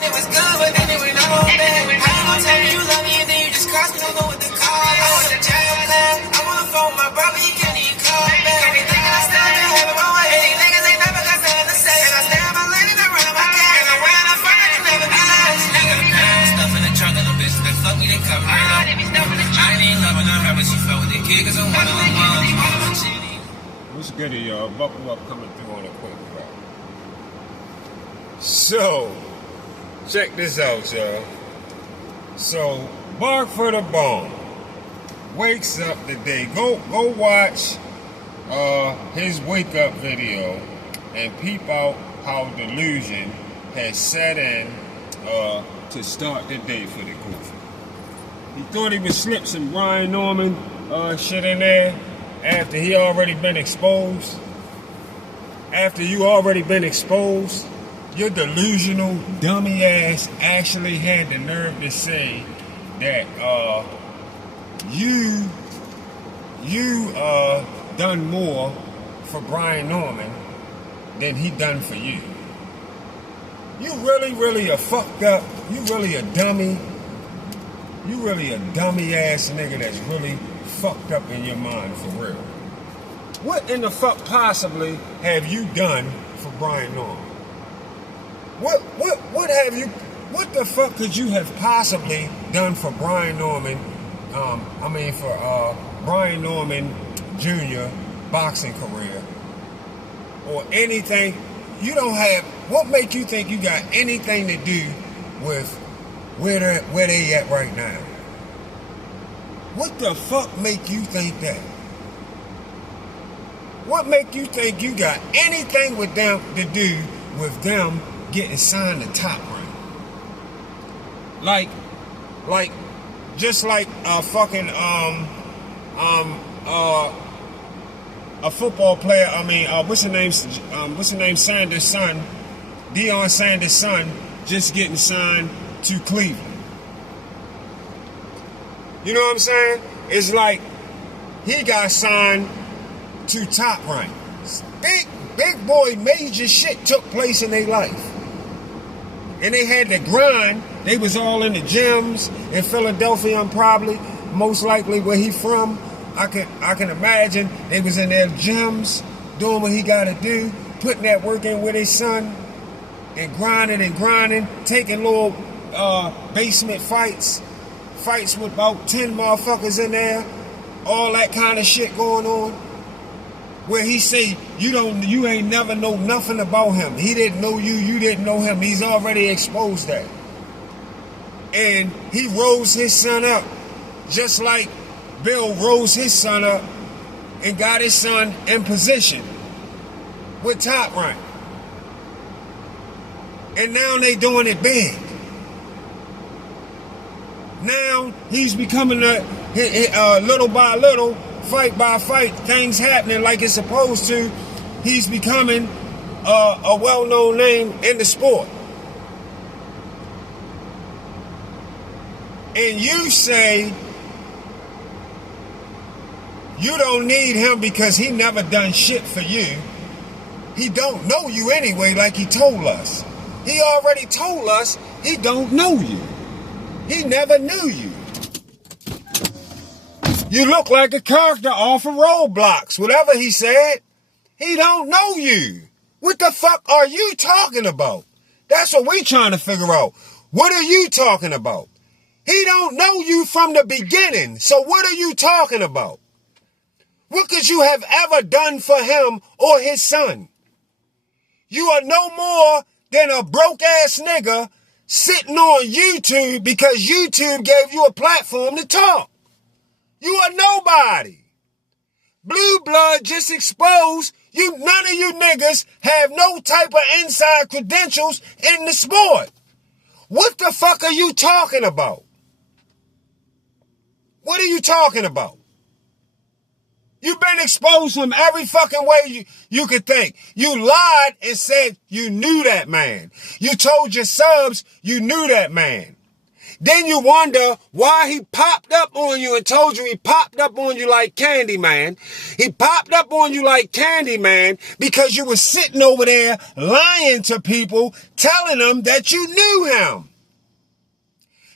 It was good, but then it went all bad. How you gonna tell me you love me and then you just cross me, don't know what to call? I want a jail class. I want a phone, my brother, he can't even call back. Everything I still been having my way. These niggas ain't never got nothing to say. And I stay on my lane and I run on my gas. And I'm wearing a front, I can never be last. I got a pound stuff in the trunk of the bitches that fuck me, they cover it up. I ain't even loving her, but she felt with the kid, cause I'm one of them moms. What's good, y'all? Buckle up, coming through on a quick crack. So, check this out, y'all. So, Bark for the Bone wakes up today. Go watch his wake up video and peep out how delusion has set in to start the day for the goofy. He thought he would slip some Brian Norman shit in there after he already been exposed. After you already been exposed, your delusional dummy ass actually had the nerve to say that you done more for Brian Norman than he done for you. You really a fucked up, you really a dummy, you really a dummy ass nigga that's really fucked up in your mind for real. What in the fuck possibly have you done for Brian Norman? What have you, what the fuck could you have possibly done for Brian Norman, for Brian Norman Jr. boxing career or anything? You don't have, what make you think you got anything to do with where they at right now? What the fuck make you think that? What make you think you got anything with them to do with them getting signed to Top Rank? Just like a fucking a football player. What's the name? Sanders' son, Deion Sanders' son, just getting signed to Cleveland. You know what I'm saying? It's like he got signed to Top Rank. Big boy major shit took place in their life. And they had to grind. They was all in the gyms in Philadelphia, and probably most likely where he from. I can imagine they was in their gyms doing what he gotta do, putting that work in with his son, and grinding, taking little basement fights with about 10 motherfuckers in there, all that kind of shit going on. Where he say you ain't never know nothing about him. He didn't know you, you didn't know him. He's already exposed that. And he rose his son up just like Bill rose his son up and got his son in position with Top Rank. And now they doing it big. Now he's becoming little by little, fight by fight, things happening like it's supposed to. He's becoming a well-known name in the sport. And you say you don't need him because he never done shit for you. He don't know you anyway, like he told us. He already told us he don't know you. He never knew you. You look like a character off of Roblox. Whatever he said, he don't know you. What the fuck are you talking about? That's what we trying to figure out. What are you talking about? He don't know you from the beginning. So what are you talking about? What could you have ever done for him or his son? You are no more than a broke ass nigga sitting on YouTube because YouTube gave you a platform to talk. You are nobody. Blue blood just exposed you. None of you niggas have no type of inside credentials in the sport. What the fuck are you talking about? What are you talking about? You've been exposed from every fucking way you could think. You lied and said you knew that man. You told your subs you knew that man. Then you wonder why he popped up on you and told you he popped up on you like Candyman. He popped up on you like Candyman because you were sitting over there lying to people, telling them that you knew him.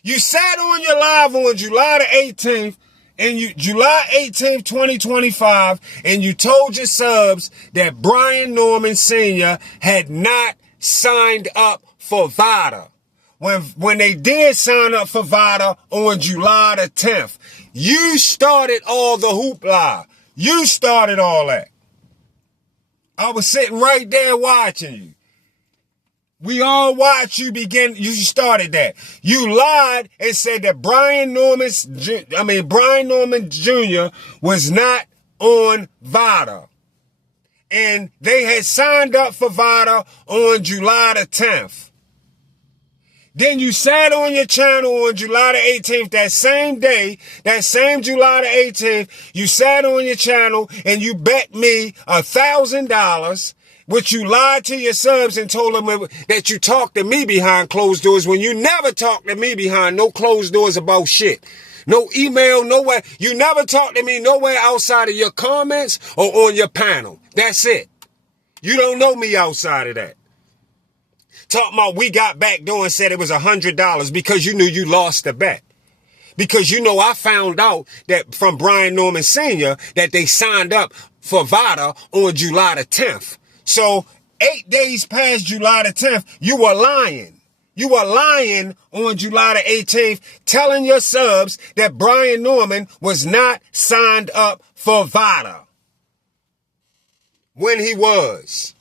You sat on your live on July the 18th, July 18th, 2025, and you told your subs that Brian Norman Sr. had not signed up for VADA. When they did sign up for VADA on July the 10th, you started all the hoopla. You started all that. I was sitting right there watching you. We all watched you you started that. You lied and said that Brian Norman Jr. was not on VADA. And they had signed up for VADA on July the 10th. Then you sat on your channel on July the 18th, that same day, that same July the 18th, you sat on your channel and you bet me $1,000, which you lied to your subs and told them that you talked to me behind closed doors when you never talked to me behind no closed doors about shit. No email, nowhere. You never talked to me nowhere outside of your comments or on your panel. That's it. You don't know me outside of that. Talking about we got back door and said it was $100 because you knew you lost the bet. Because you know I found out that from Brian Norman Sr. that they signed up for VADA on July the 10th. So 8 days past July the 10th, you were lying. You were lying on July the 18th, telling your subs that Brian Norman was not signed up for VADA. When he was.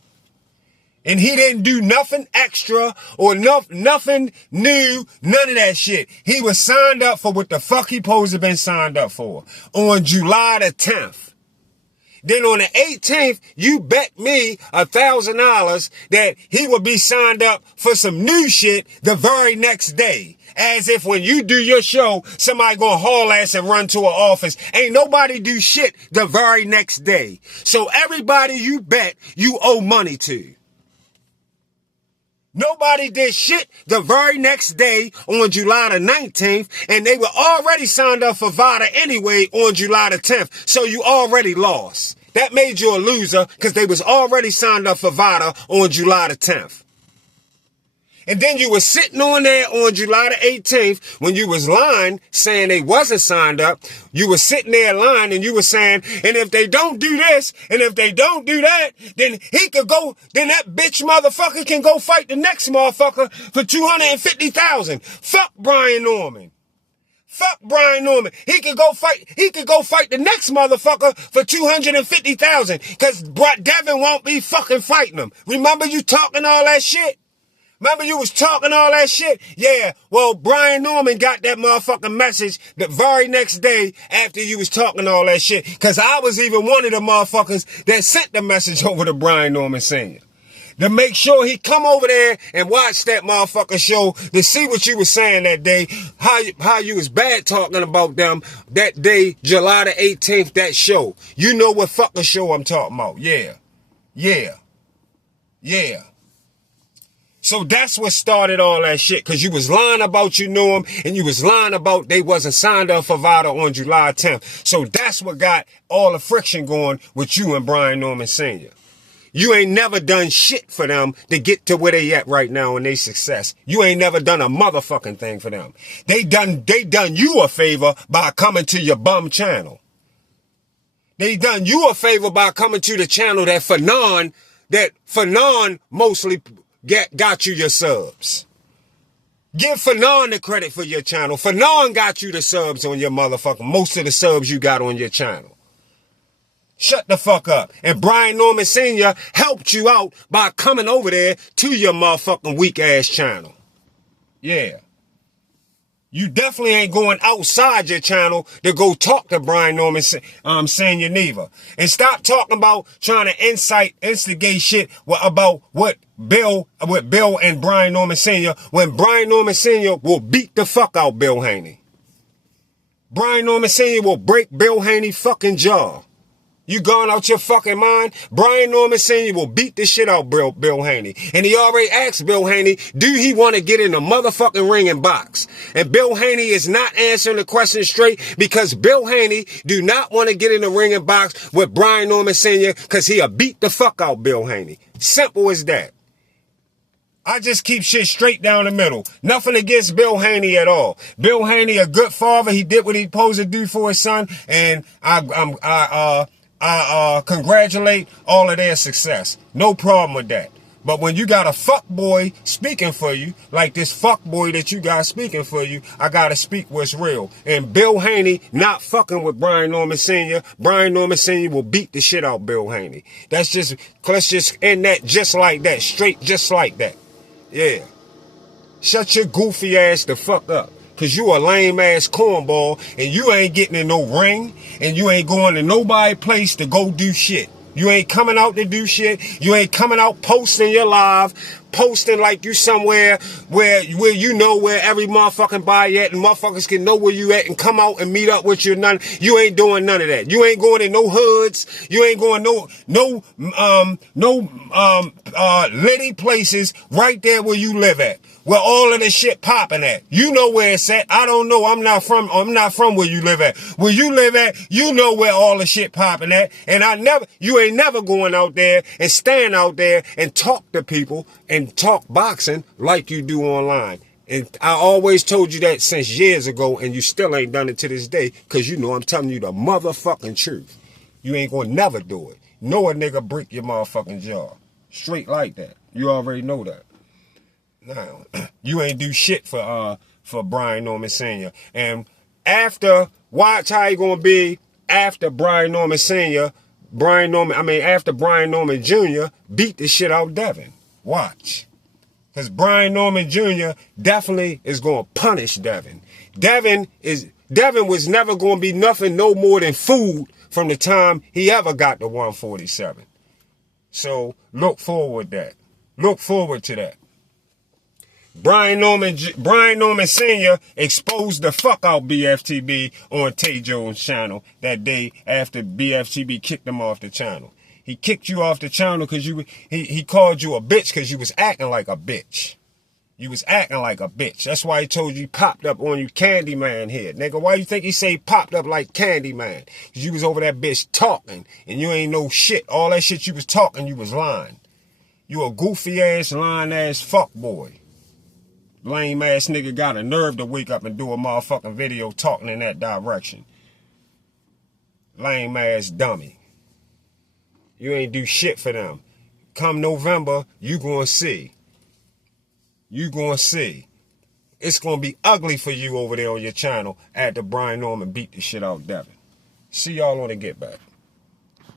And he didn't do nothing extra or nothing new, none of that shit. He was signed up for what the fuck he supposed to have been signed up for on July the 10th. Then on the 18th, you bet me $1,000 that he would be signed up for some new shit the very next day. As if when you do your show, somebody gonna haul ass and run to an office. Ain't nobody do shit the very next day. So everybody you bet, you owe money to. Nobody did shit the very next day on July the 19th, and they were already signed up for VADA anyway on July the 10th, so you already lost. That made you a loser because they was already signed up for VADA on July the 10th. And then you were sitting on there on July the 18th when you was lying, saying they wasn't signed up. You were sitting there lying and you were saying, and if they don't do this, and if they don't do that, then he could go, then that bitch motherfucker can go fight the next motherfucker for $250,000. Fuck Brian Norman. Fuck Brian Norman. He could go fight the next motherfucker for $250,000 because Devin won't be fucking fighting him. Remember you talking all that shit? Remember you was talking all that shit? Yeah, well, Brian Norman got that motherfucking message the very next day after you was talking all that shit. Because I was even one of the motherfuckers that sent the message over to Brian Norman Sr. to make sure he come over there and watch that motherfucking show to see what you was saying that day, how you was bad talking about them that day, July the 18th, that show. You know what fucking show I'm talking about. Yeah. So that's what started all that shit, because you was lying about you knew him, and you was lying about they wasn't signed up for VADA on July 10th. So that's what got all the friction going with you and Brian Norman Sr. You ain't never done shit for them to get to where they at right now in their success. You ain't never done a motherfucking thing for them. They done you a favor by coming to your bum channel. They done you a favor by coming to the channel that Fanon mostly got you your subs. Give Fanon the credit for your channel. Fanon got you the subs on your motherfucker. Most of the subs you got on your channel. Shut the fuck up. And Brian Norman Sr. helped you out by coming over there to your motherfucking weak ass channel. Yeah. You definitely ain't going outside your channel to go talk to Brian Norman Sr. neither. And stop talking about trying to instigate shit about what Bill and Brian Norman Sr. when Brian Norman Sr. will beat the fuck out Bill Haney. Brian Norman Sr. will break Bill Haney's fucking jaw. You gone out your fucking mind? Brian Norman Sr. will beat the shit out Bill Haney. And he already asked Bill Haney, do he want to get in the motherfucking ring and box? And Bill Haney is not answering the question straight because Bill Haney do not want to get in the ring and box with Brian Norman Sr. because he'll beat the fuck out Bill Haney. Simple as that. I just keep shit straight down the middle. Nothing against Bill Haney at all. Bill Haney, a good father. He did what he supposed to do for his son. And I congratulate all of their success. No problem with that. But when you got a fuck boy speaking for you, like this fuck boy that you got speaking for you, I gotta speak what's real. And Bill Haney not fucking with Brian Norman Sr. Brian Norman Sr. will beat the shit out Bill Haney. Let's just end that just like that. Straight just like that. Yeah. Shut your goofy ass the fuck up. Cause you a lame ass cornball and you ain't getting in no ring and you ain't going to nobody place to go do shit. You ain't coming out to do shit. You ain't coming out posting your live, posting like you somewhere where you know where every motherfucking body at and motherfuckers can know where you at and come out and meet up with you. You ain't doing none of that. You ain't going in no hoods. You ain't going litty places right there where you live at. Where all of this shit popping at. You know where it's at. I don't know. I'm not from where you live at. Where you live at, you know where all the shit popping at. And you ain't never going out there and stand out there and talk to people and talk boxing like you do online. And I always told you that since years ago and you still ain't done it to this day because you know I'm telling you the motherfucking truth. You ain't gonna never do it. Know a nigga break your motherfucking jaw. Straight like that. You already know that. Now, you ain't do shit for Brian Norman Sr. And watch how he gonna be after Brian Norman Sr., after Brian Norman Jr. beat the shit out Devin. Watch. Because Brian Norman Jr. definitely is gonna punish Devin. Devin was never gonna be nothing no more than food from the time he ever got to 147. So look forward to that. Brian Norman Sr. exposed the fuck out BFTB on Tay Jones' channel that day after BFTB kicked him off the channel. He kicked you off the channel because he called you a bitch because you was acting like a bitch. You was acting like a bitch. That's why he told you popped up on you Candyman here. Nigga, why you think he say popped up like Candyman? Because you was over that bitch talking and you ain't no shit. All that shit you was talking, you was lying. You a goofy ass, lying ass fuck boy. Lame ass nigga got a nerve to wake up and do a motherfucking video talking in that direction. Lame ass dummy. You ain't do shit for them. Come November, you gonna see. You gonna see. It's gonna be ugly for you over there on your channel after Brian Norman beat the shit out of Devin. See y'all on the Get Back.